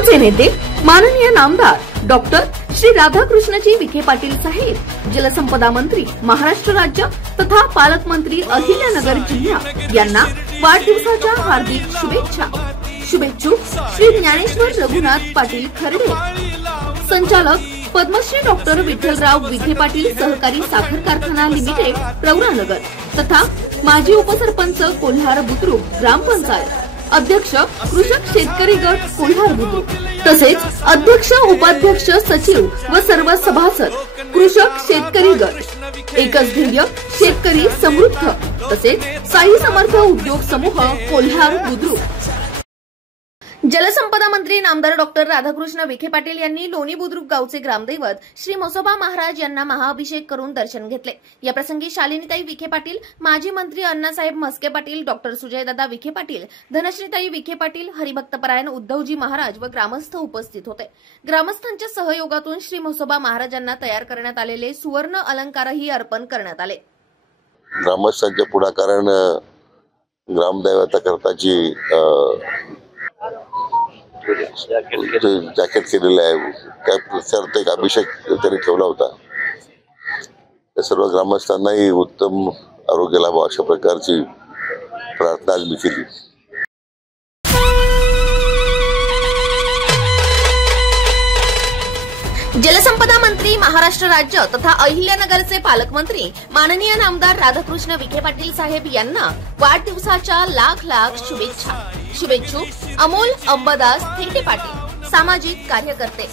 आमचे नेते माननीय नामदार डॉक्टर श्री राधाकृष्णजी विखे पाटील साहेब, जलसंपदा मंत्री महाराष्ट्र राज्य तथा पालकमंत्री अहिल्यानगर जिल्हा यांना वाढदिवसाच्या हार्दिक शुभेच्छा। शुभेच्छुक श्री ज्ञानेश्वर रघुनाथ पाटील खर्डे, संचालक पद्मश्री डॉक्टर विठ्ठलराव विखे पाटील सहकारी साखर कारखाना लिमिटेड प्रवरानगर तथा माजी उपसरपंच कोल्हार बुद्रुक ग्रामपंचायत, अध्यक्ष कृषक शेतकरी गट कोल्हार बुद्रुक तसेच अध्यक्ष उपाध्यक्ष सचिव व सर्व सभासद कृषक शेतकरी गट, एकच ध्येय शेतकरी समृद्ध तसेच साई समर्थ उद्योग समूह कोल्हार बुद्रुक। जलसंपदा मंत्री नामदार डॉक्टर राधाकृष्ण विखे पाटील यांनी लोणी बुद्रुक गावचे ग्रामदैवत श्री म्हसोबा महाराज यांना महाअभिषेक करून दर्शन घेतले। या प्रसंगी शालिनीताई विखे पाटील, माजी मंत्री अण्णासाहेब म्हस्के पाटील, डॉक्टर सुजयदादा विखे पाटील, धनश्रीताई विखे पाटील, हरिभक्तपरायण उद्धवजी महाराज व ग्रामस्थ उपस्थित होते। ग्रामस्थांच्या सहयोगातून श्री म्हसोबा महाराजांना तयार करण्यात आलेले सुवर्ण अलंकारही अर्पण करण्यात आले। ग्रामस्थांच्या पुढाकाराने ग्रामदैवताकरताची जॅकेट केलेलं आहे, त्या प्रत्यर्थ एक अभिषेक त्यांनी ठेवला होता। त्या सर्व ग्रामस्थांनाही उत्तम आरोग्य लाभावं अशा प्रकारची प्रार्थना आज मी केली। जलसंपदा मंत्री महाराष्ट्र राज्य तथा अहिल्यानगरचे पालकमंत्री माननीय नामदार राधाकृष्ण विखे पाटील साहेब यांना वाढदिवसाच्या लाख लाख शुभेच्छा। शुभेच्छुक अमोल अंबादास थेटे पाटील, सामाजिक कार्यकर्ते।